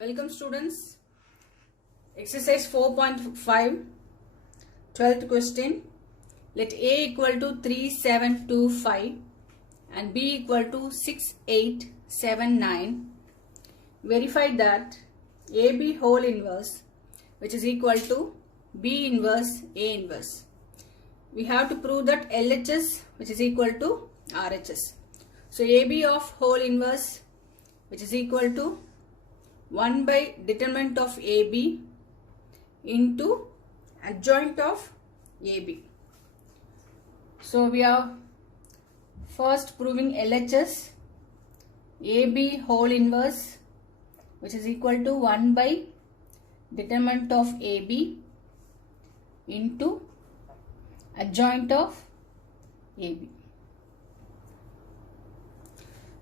Welcome students. Exercise 4.5, 12th question. Let A equal to 3725 and B equal to 6879. Verify that AB whole inverse, which is equal to B inverse A inverse. We have to prove that LHS, which is equal to RHS. So AB of whole inverse, which is equal to 1 by determinant of AB into adjoint of AB. So we are first proving LHS, AB whole inverse, which is equal to 1 by determinant of AB into adjoint of AB.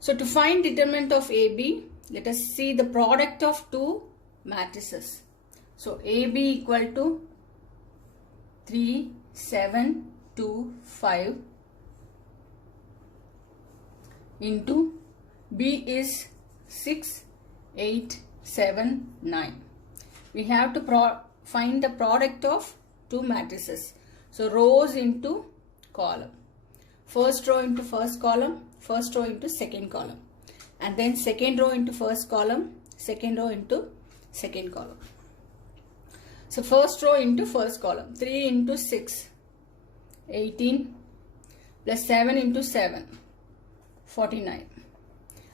So to find determinant of AB, let us see the product of two matrices. So AB equal to 3, 7, 2, 5 into B is 6, 8, 7, 9. We have to find the product of two matrices. So rows into column. First row into first column, first row into second column. And then second row into first column, second row into second column. So first row into first column, 3 into 6, 18, plus 7 into 7, 49.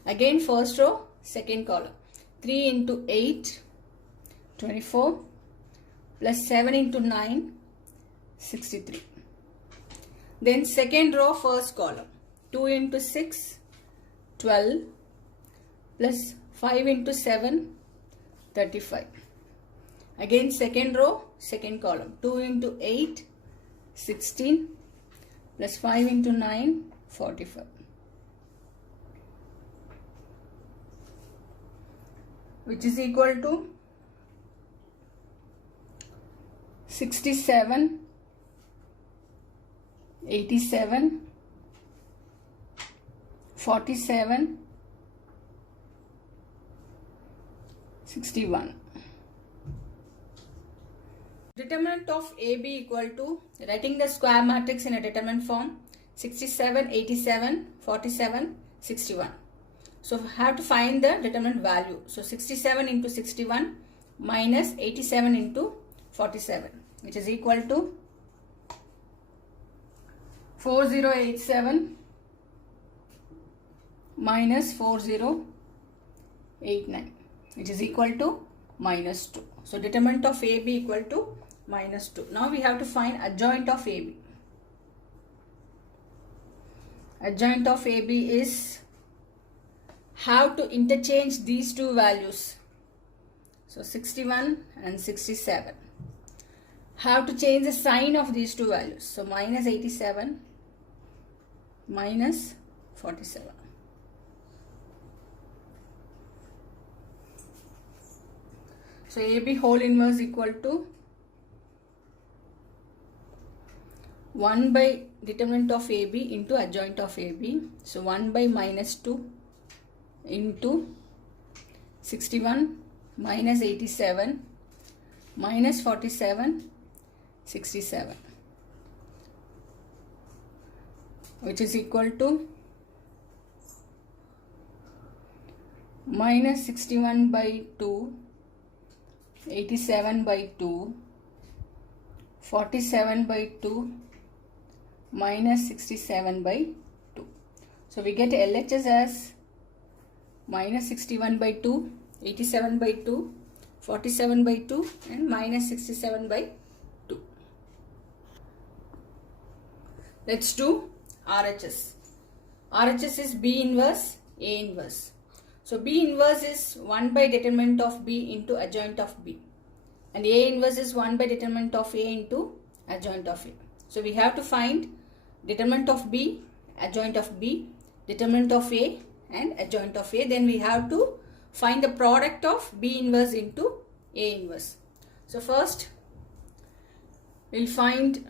Again first row, second column, 3 into 8, 24, plus 7 into 9, 63. Then second row, first column, 2 into 6, 12, plus 5 into 7, 35. Again second row, second column, 2 into 8, 16, plus 5 into 9, 45. Which is equal to 67, 87, 47, 61. Determinant of AB equal to, writing the square matrix in a determinant form, 67, 87, 47, 61. So have to find the determinant value. So 67 into 61 minus 87 into 47, which is equal to 4087 minus 4089, which is equal to minus 2. So determinant of AB equal to minus 2. Now we have to find adjoint of AB. Adjoint of AB is how to interchange these two values. So 61 and 67. How to change the sign of these two values. So minus 87 minus 47. So AB whole inverse equal to 1 by determinant of AB into adjoint of AB. So 1 by minus 2 into 61 minus 87 minus 47, 67, which is equal to minus 61 by 2, 87 by 2, 47 by 2, minus 67 by 2. So we get LHS as minus 61 by 2, 87 by 2, 47 by 2 and minus 67 by 2. Let's do RHS. RHS is B inverse, A inverse. So B inverse is 1 by determinant of B into adjoint of B. And A inverse is 1 by determinant of A into adjoint of A. So we have to find determinant of B, adjoint of B, determinant of A and adjoint of A. Then we have to find the product of B inverse into A inverse. So first we'll find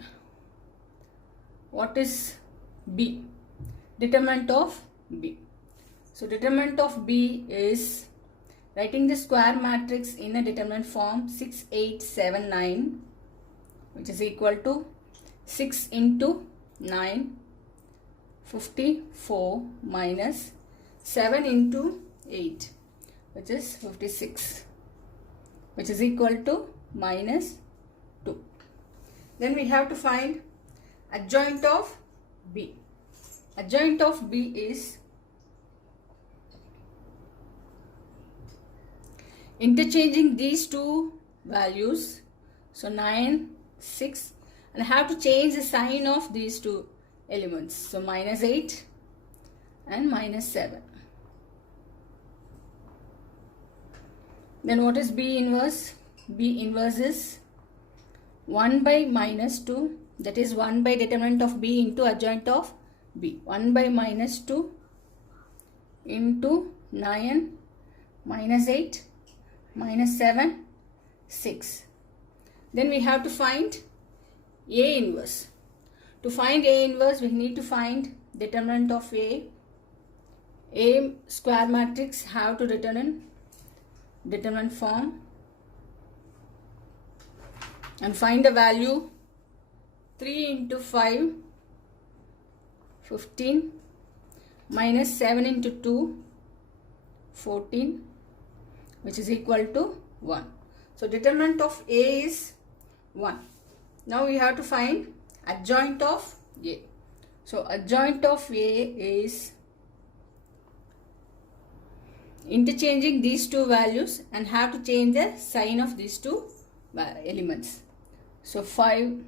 what is B, determinant of B. So determinant of B is Writing the square matrix in a determinant form 6, 8, 7, 9, which is equal to 6 into 9, 54 minus 7 into 8, which is 56, which is equal to minus 2. Then we have to find adjoint of B. Adjoint of B is interchanging these two values. So 9, 6, and I have to change the sign of these two elements. So minus 8 and minus 7. Then what is B inverse? B inverse is 1 by minus 2, that is 1 by determinant of B into adjoint of B. 1 by minus 2 into 9 minus 8 minus 7, 6. Then we have to find A inverse. To find A inverse, we need to find determinant of A. A square matrix have to return in determinant form and find the value. 3 into 5, 15, minus 7 into 2, 14, which is equal to 1. So determinant of A is 1. Now we have to find adjoint of A. So adjoint of A is interchanging these two values and have to change the sign of these two elements. So 5,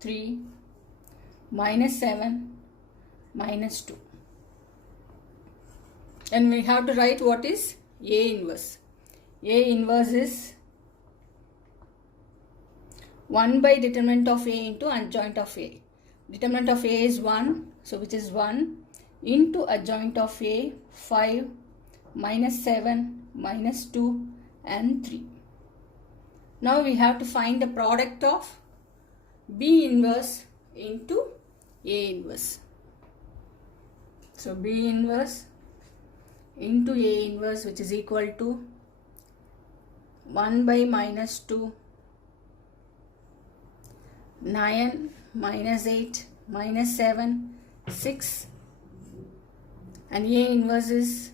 3, minus 7, minus 2. And we have to write what is A inverse. A inverse is 1 by determinant of A into adjoint of A. Determinant of A is 1, so which is 1 into adjoint of A, 5, minus 7, minus 2 and 3. Now we have to find the product of B inverse into A inverse. So B inverse into A inverse, which is equal to 1 by minus 2, 9 minus 8 minus 7, 6, and A inverse is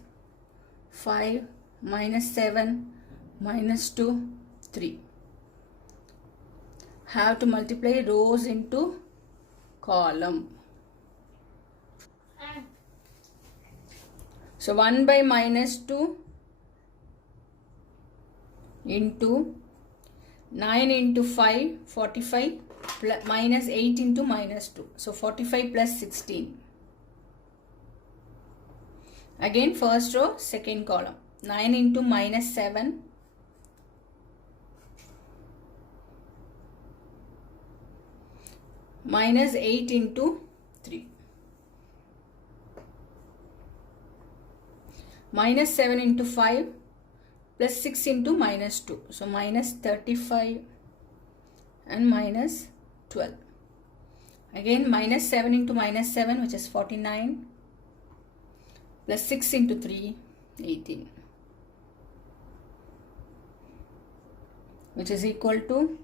5 minus 7 minus 2, 3. Have to multiply rows into column. So 1 by minus 2 into 9 into 5, 45, plus, minus 8 into minus 2. So 45 plus 16. Again first row, second column. 9 into minus 7. Minus 8 into 3. Minus 7 into 5 plus 6 into minus 2. So minus 35 and minus 12. Again minus 7 into minus 7, which is 49, plus 6 into 3, 18, which is equal to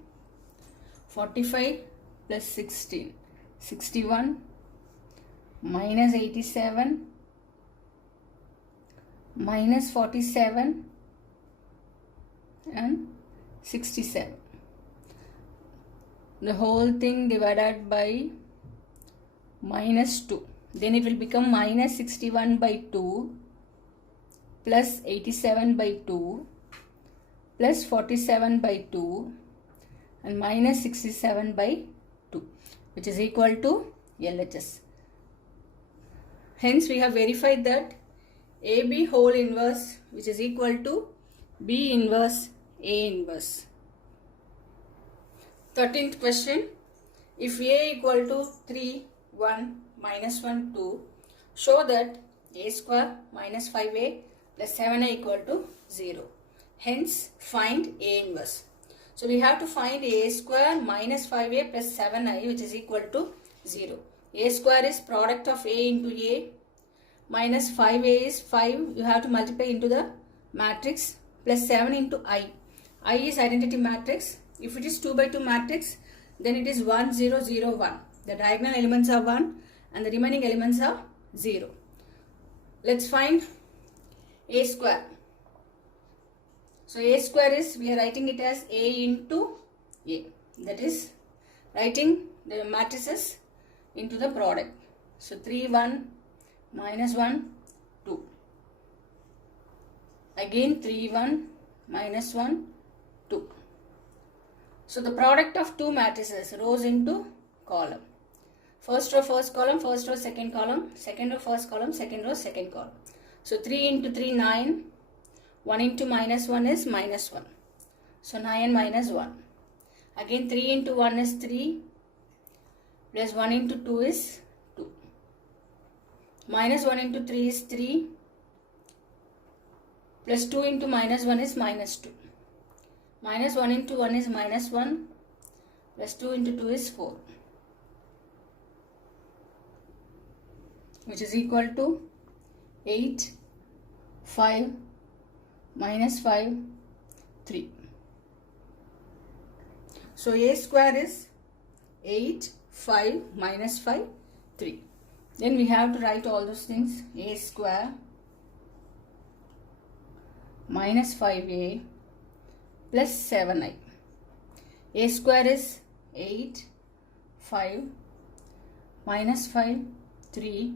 45 plus 16, 61, minus 87, minus 47 and 67. The whole thing divided by minus 2. Then it will become minus 61 by 2 plus 87 by 2 plus 47 by 2 and minus 67 by 2, which is equal to LHS. Hence we have verified that AB whole inverse, which is equal to B inverse A inverse. 13th question. If A equal to 3, 1, minus 1, 2, show that A square minus 5A plus 7A equal to 0. Hence find A inverse. So we have to find A square minus 5A plus 7I, which is equal to 0. A square is product of A into A, minus 5A is 5. You have to multiply into the matrix plus 7 into I. I is identity matrix. If it is 2 by 2 matrix, then it is 1 0 0 1. The diagonal elements are 1 and the remaining elements are 0. Let's find A square. So A square is, we are writing it as A into A. That is writing the matrices into the product. So 3 1 minus 1 2. Again 3 1 minus 1 2. So the product of two matrices, rows into column. First row first column, first row second column, second row first column, second row second column. So 3 into 3 9, 1 into minus 1 is minus 1. So 9 minus 1. Again 3 into 1 is 3, plus 1 into 2 is 2. Minus 1 into 3 is 3, plus 2 into minus 1 is minus 2. Minus 1 into 1 is minus 1, plus 2 into 2 is 4, which is equal to 8, 5, minus 5, 3. So A square is 8, 5, minus 5, 3. Then we have to write all those things. A square minus 5A plus 7I. A square is 8, 5, minus 5, 3,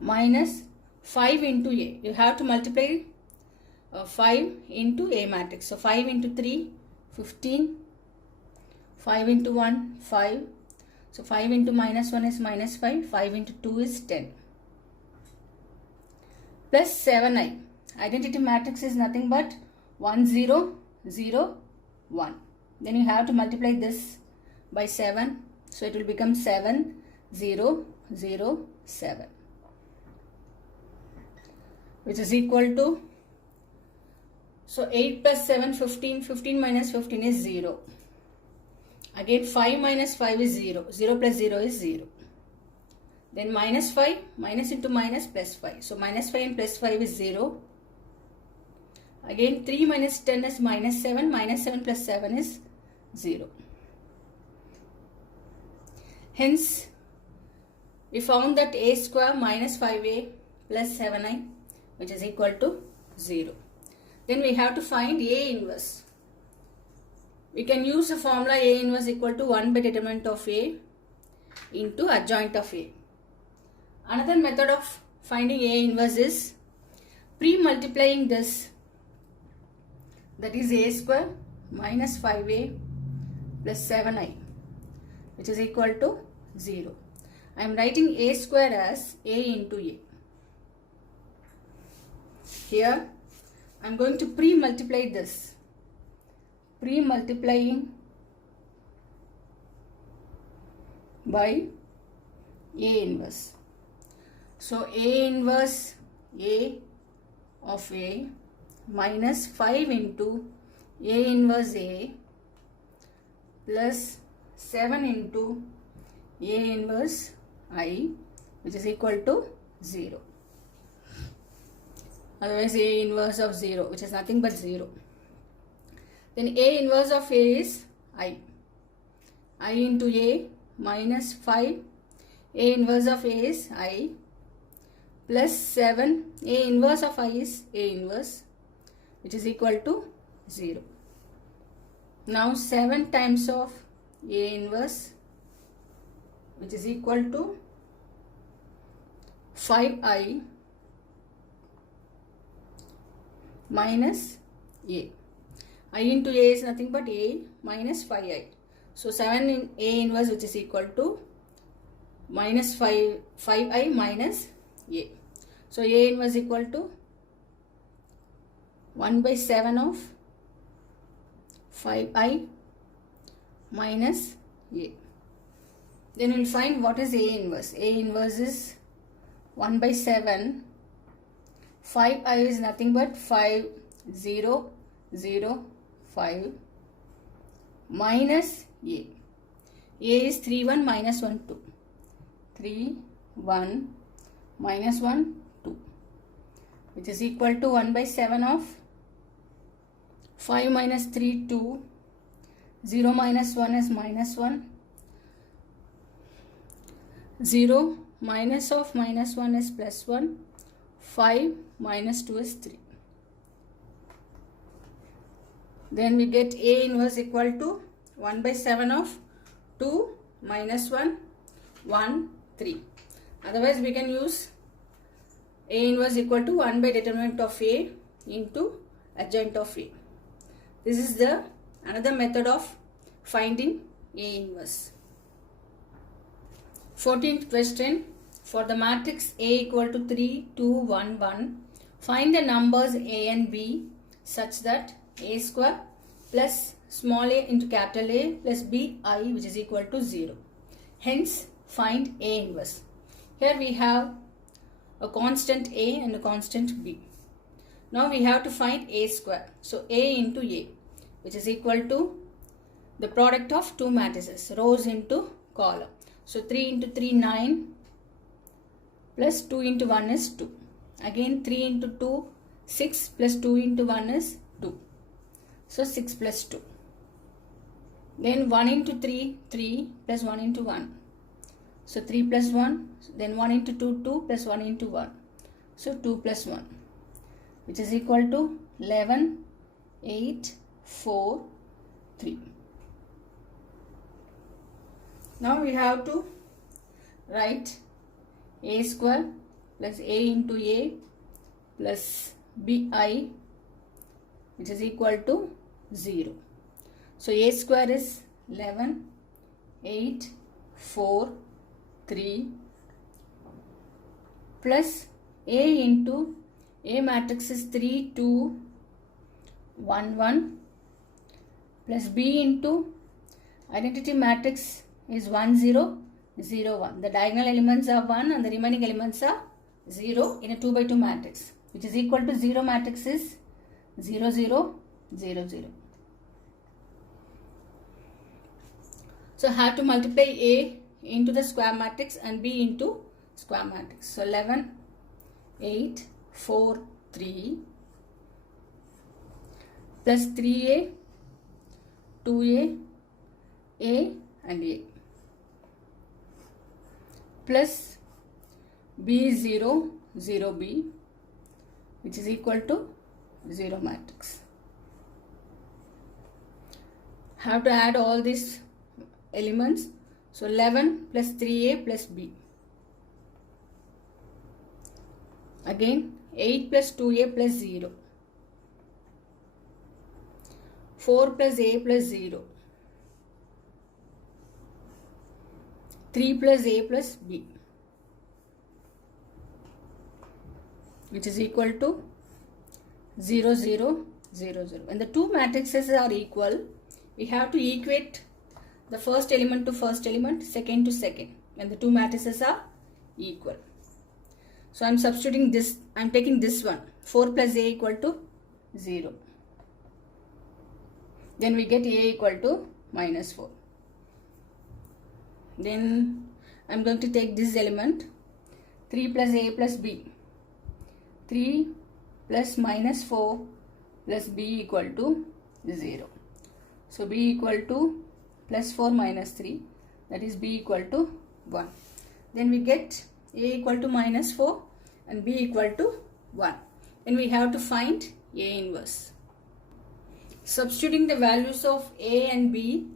minus 5 into A. You have to multiply 5 into A matrix. So 5 into 3, 15. 5 into 1, 5. So 5 into minus 1 is minus 5. 5 into 2 is 10. Plus 7I. Identity matrix is nothing but 1 0 0 1. Then you have to multiply this by 7. So it will become 7 0 0 7, which is equal to, so 8 plus 7 15, 15 minus 15 is 0. Again 5 minus 5 is 0, 0 plus 0 is 0. Then minus 5, minus into minus plus 5. So minus 5 and plus 5 is 0. Again 3 minus 10 is minus 7, minus 7 plus 7 is 0. Hence, we found that A square minus 5A plus 7I, which is equal to 0. Then we have to find A inverse. We can use the formula A inverse equal to 1 by determinant of A into adjoint of A. Another method of finding A inverse is pre-multiplying this, that is A square minus 5A plus 7I, which is equal to 0. I am writing A square as A into A. Here I am going to pre-multiply this. Pre-multiplying by A inverse. So A inverse A of A minus 5 into A inverse A plus 7 into A inverse I, which is equal to 0. Otherwise A inverse of 0, which is nothing but 0. Then A inverse of A is I. I into A minus 5. A inverse of A is I plus 7. A inverse of I is A inverse, which is equal to 0. Now 7 times of A inverse, which is equal to 5I minus A. I into A is nothing but A minus 5I. So 7 in A inverse, which is equal to minus 5I minus A. So A inverse equal to 1 by 7 of 5I minus A. Then we will find what is A inverse. A inverse is 1 by 7. 5I is nothing but 5 0 0 5 minus A. A is 3 1 minus 1 2. 3 1 minus 1 2. which is equal to 1 by 7 of 5 minus 3, 2, 0 minus 1 is minus 1, 0 minus of minus 1 is plus 1, 5 minus 2 is 3. Then we get A inverse equal to 1 by 7 of 2 minus 1, 1, 3. Otherwise we can use A inverse equal to 1 by determinant of A into adjoint of A. This is the another method of finding A inverse. 14th question. For the matrix A equal to 3, 2, 1, 1, find the numbers A and B such that A square plus small a into capital A plus B I, which is equal to 0. Hence, find A inverse. Here we have a constant A and a constant B. Now we have to find A square. So A into A, which is equal to the product of two matrices, rows into column. So 3 into 3, 9, plus 2 into 1 is 2. Again 3 into 2, 6, plus 2 into 1 is 2. So 6 plus 2. Then 1 into 3, 3, plus 1 into 1. So 3 plus 1, then 1 into 2, 2, plus 1 into 1. So 2 plus 1, which is equal to 11, 8, 4, 3. Now we have to write A square plus A into A plus BI, which is equal to 0. So A square is 11, 8, 4, 3 plus A into A matrix is 3, 2, 1, 1 plus B into identity matrix is 1, 0, 0, 1. The diagonal elements are 1 and the remaining elements are 0 in a 2 by 2 matrix, which is equal to 0 matrix is 0, 0, 0, 0. So have to multiply A into the square matrix and B into square matrix. So 11, 8, 4, 3 plus 3A, 2A, A and A plus B 0, 0 B, which is equal to 0 matrix. Have to add all these elements. So 11 plus 3A plus B. Again 8 plus 2A plus 0. 4 plus A plus 0. 3 plus A plus B, which is equal to 0, 0, 0, 0. When the two matrices are equal, we have to equate the first element to first element, second to second, when the two matrices are equal. So I am substituting this, I am taking this one, 4 plus A equal to 0. Then we get A equal to minus 4. Then I am going to take this element, 3 plus A plus B. 3 plus minus 4 plus B equal to 0. So B equal to plus 4 minus 3, that is B equal to 1. Then we get A equal to minus 4 and B equal to 1. Then we have to find A inverse. Substituting the values of A and B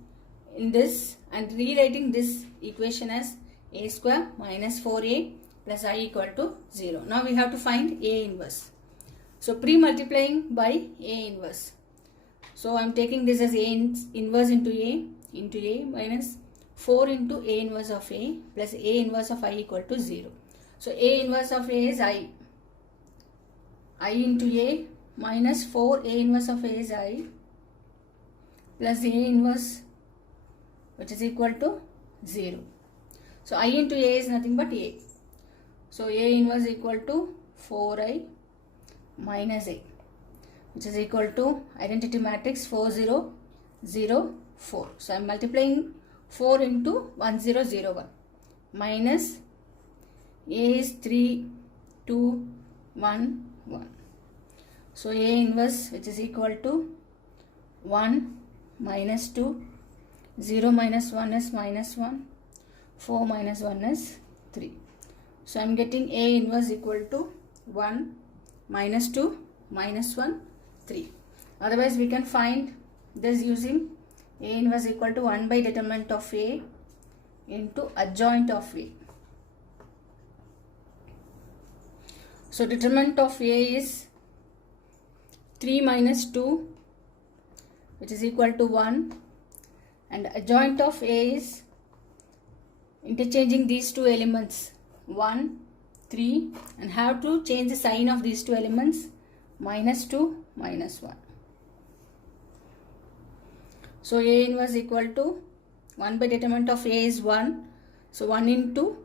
in this and rewriting this equation as A square minus 4A plus I equal to 0. Now we have to find A inverse. So pre-multiplying by A inverse. So I am taking this as A inverse into A minus 4 into A inverse of A plus A inverse of I equal to 0. So A inverse of A is I. I into A minus 4 A inverse of A is I plus A inverse, which is equal to 0. So I into A is nothing but A. So A inverse equal to 4I minus A, which is equal to identity matrix 4, 0, 0, 4. So I am multiplying 4 into 1, 0, 0, 1 minus A is 3, 2, 1, 1. So A inverse, which is equal to 1 minus 2, 0 minus 1 is minus 1, 4 minus 1 is 3. So I am getting A inverse equal to 1 minus 2 minus 1, 3. Otherwise we can find this using A inverse equal to 1 by determinant of A into adjoint of A. So determinant of A is 3 minus 2, which is equal to 1, and adjoint of A is interchanging these two elements 1, 3, and have to change the sign of these two elements, minus 2, minus 1. So A inverse equal to 1 by determinant of A is 1. So 1 into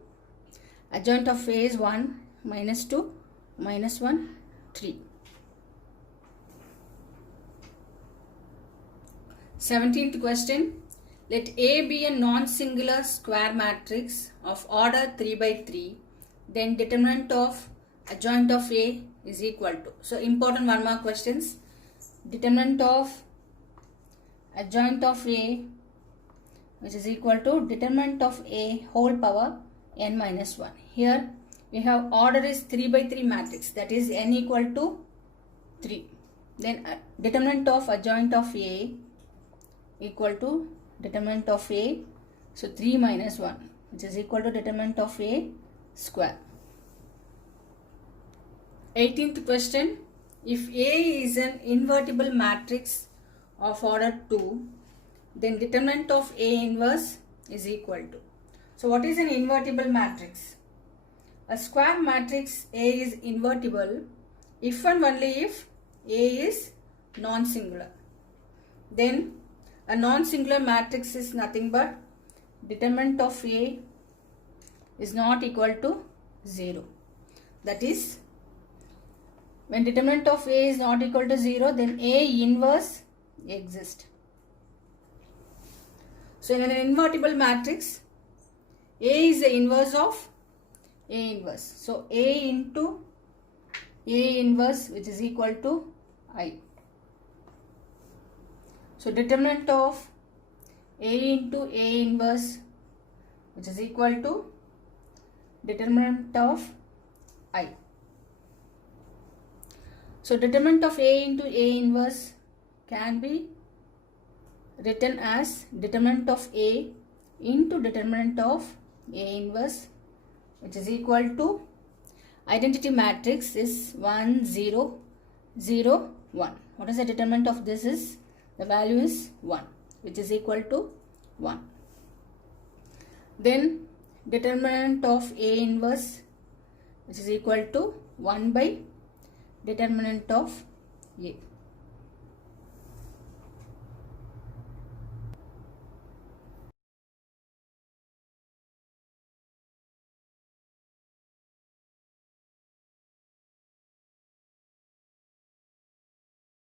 adjoint of A is 1, minus 2, minus 1, 3. 17th question. Let A be a non-singular square matrix of order 3 by 3. Then determinant of adjoint of A is equal to. So important 1 mark questions. Determinant of adjoint of A, which is equal to determinant of A whole power n minus 1. Here we have order is 3 by 3 matrix, that is n equal to 3. Then determinant of adjoint of A equal to determinant of A, so 3 minus 1, which is equal to determinant of A square. 18th question. If A is an invertible matrix of order 2, then determinant of A inverse is equal to. So what is an invertible matrix? A square matrix A is invertible if and only if A is non-singular. Then a non-singular matrix is nothing but determinant of A is not equal to 0. That is, when determinant of A is not equal to 0, then A inverse exists. So in an invertible matrix, A is the inverse of A inverse. So A into A inverse, which is equal to I. So determinant of A into A inverse, which is equal to determinant of I. So determinant of A into A inverse can be written as determinant of A into determinant of A inverse, which is equal to identity matrix is 1, 0, 0, 1. What is the determinant of this is? The value is 1, which is equal to 1. Then determinant of A inverse, which is equal to 1 by determinant of A.